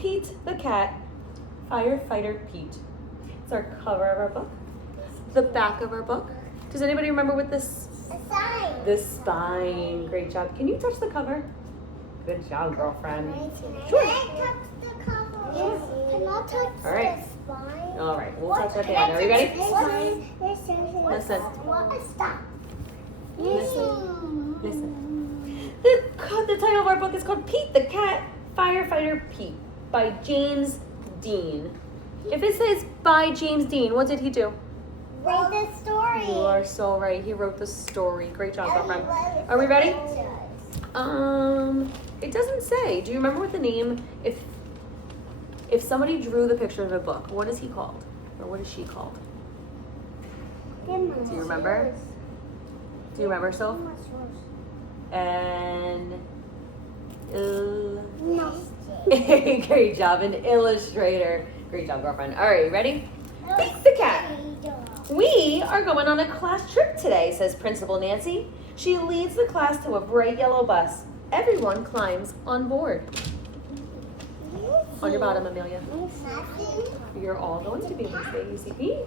Pete the cat, Firefighter Pete. It's our cover of our book. The back of our book. Does anybody remember what this? A sign. The spine. Great job. Can you touch the cover? Good job, girlfriend. Sure. Can I touch the cover? Yes. Can I touch All right. the spine? All right, we'll touch at the end. Are you ready? Listen. Stop. Listen. The title of our book is called Pete the Cat, Firefighter Pete by James Dean. If it says by James Dean, what did he do? Write the story. You are so right. He wrote the story. Great job, girlfriend. Are we ready? It doesn't say. Do you remember what the name, if somebody drew the picture of a book, what is he called? Or what is she called? Do you remember? Do you remember, Soph? And great job, an illustrator. Great job, girlfriend. All right, ready? Pete the cat. We are going on a class trip today, says Principal Nancy. She leads the class to a bright yellow bus. Everyone climbs on board. On your bottom, Amelia. You're all going to be Wednesday. You see Pete?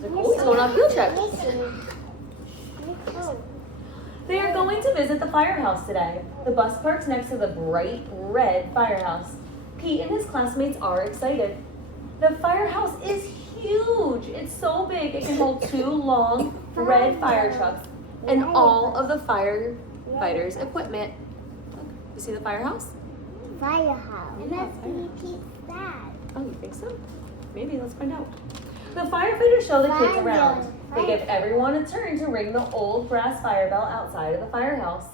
They're cool. He's going on a field trip. They are going to visit the firehouse today. The bus parks next to the bright red firehouse. Pete and his classmates are excited. The firehouse is huge. It's so big it can hold 2 long red fire trucks and all of the firefighters' equipment. Look, you see the firehouse? Firehouse. It must be Pete's dad. Oh, you think so? Maybe, let's find out. The firefighters show the kids around. They give everyone a turn to ring the old brass fire bell outside of the firehouse.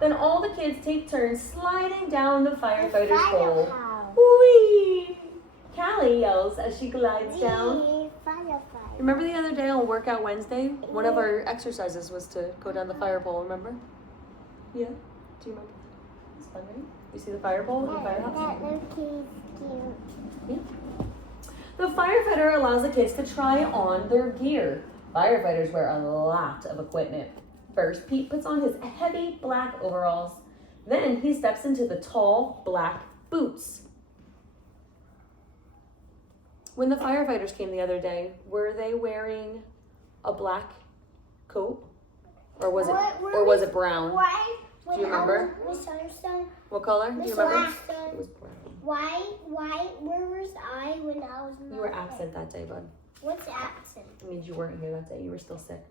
Then all the kids take turns sliding down the firefighter's pole. Whee! Callie yells as she glides down. Remember the other day on Workout Wednesday? One of our exercises was to go down the fire pole, remember? Yeah? Do you remember? It's fun, right? You see the fire pole in the firehouse? Yeah. The firefighter allows the kids to try on their gear. Firefighters wear a lot of equipment. First, Pete puts on his heavy black overalls. Then he steps into the tall black boots. When the firefighters came the other day, were they wearing a black coat? Or was it brown? Do you remember? What color? Do you remember? It was brown. Where was I when I was not You were absent that day, bud. What's absent? It means you weren't here that day. You were still sick.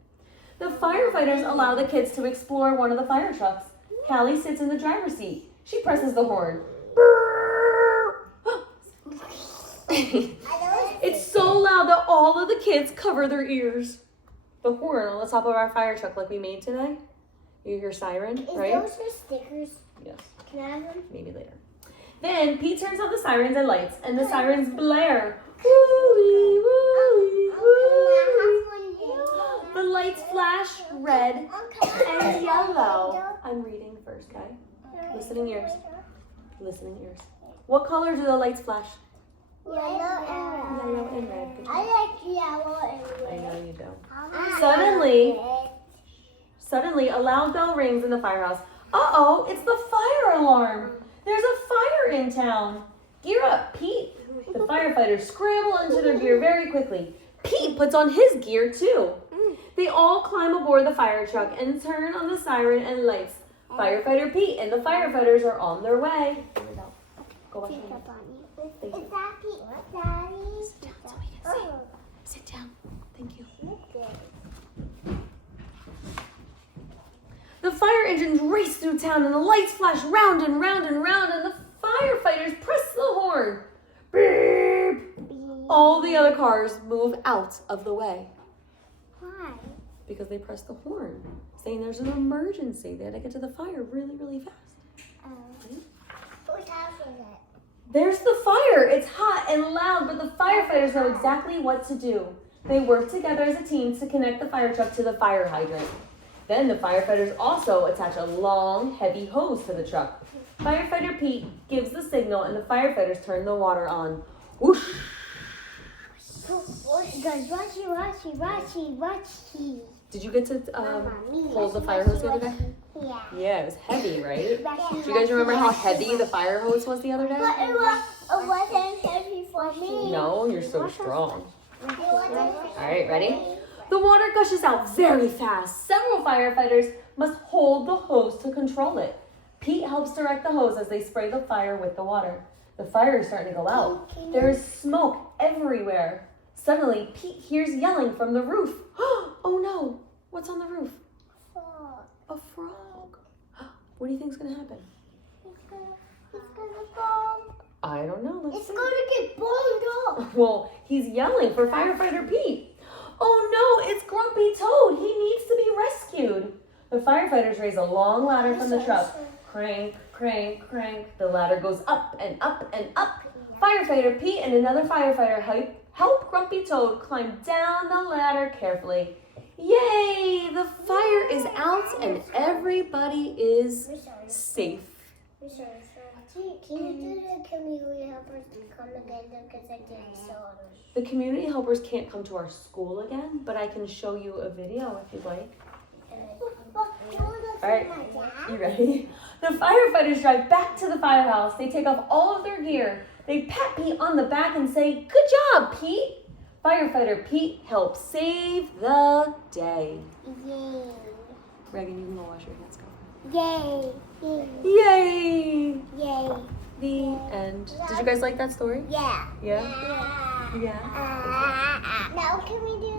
The firefighters allow the kids to explore one of the fire trucks. Callie sits in the driver's seat. She presses the horn. It's so loud that all of the kids cover their ears. The horn on the top of our fire truck like we made today. You hear siren, right? Is those just stickers? Yes. Can I have them? Maybe later. Then Pete turns on the sirens and lights, and the sirens blare. Woo-wee, woo-wee, woo-wee. The lights flash red and yellow. I'm reading first, okay? Listening ears. Listening ears. What color do the lights flash? Yellow and red. Yellow and red. Good job. I like yellow and red. I know you do. I Suddenly, a loud bell rings in the firehouse. Uh-oh, it's the fire alarm. There's a fire in town. Gear up, Pete. The firefighters scramble into their gear very quickly. Pete puts on his gear too. They all climb aboard the fire truck and turn on the siren and lights. Firefighter Pete and the firefighters are on their way. Go wash your hands. Is that Pete? Daddy? Sit down so we can see. Sit down. Thank you. The fire engines race through town and the lights flash round and round and round and the firefighters press the horn. Beep! All the other cars move out of the way. Why? Because they pressed the horn, saying there's an emergency. They had to get to the fire really, really fast. Whose house is it? There's the fire. It's hot and loud, but the firefighters know exactly what to do. They work together as a team to connect the fire truck to the fire hydrant. Then the firefighters also attach a long, heavy hose to the truck. Firefighter Pete gives the signal and the firefighters turn the water on. Whoosh! It goes rushy, rushy, rushy, rushy. Did you get to hold the fire hose the other day? Yeah. Yeah, it was heavy, right? Yeah. Do you guys remember how heavy the fire hose was the other day? But it wasn't heavy for me. No, you're so strong. It wasn't All right, ready? The water gushes out very fast. Several firefighters must hold the hose to control it. Pete helps direct the hose as they spray the fire with the water. The fire is starting to go out. There is smoke everywhere. Suddenly, Pete hears yelling from the roof. Oh no! What's on the roof? A frog. What do you think is going to happen? It's gonna go. I don't know. Let's It's see. gonna get blown up. Well, he's yelling for firefighter Pete. Oh no, it's Grumpy Toad. He needs to be rescued. The firefighters raise a long ladder from the truck. Crank, crank, crank. The ladder goes up and up and up. Firefighter Pete and another firefighter help Grumpy Toad climb down the ladder carefully. Yay! The fire is out and everybody is safe. Can you do the community helpers to come again? Because I didn't show them. The community helpers can't come to our school again, but I can show you a video if you'd like. All right. You ready? The firefighters drive back to the firehouse. They take off all of their gear. They pat Pete on the back and say, "Good job, Pete." Firefighter Pete helps save the day. Yay. Reagan, you can go wash your hands. Go. Yay. Yay! Yay. The end. Did you guys like that story? Yeah. Yeah? Yeah. Now can we do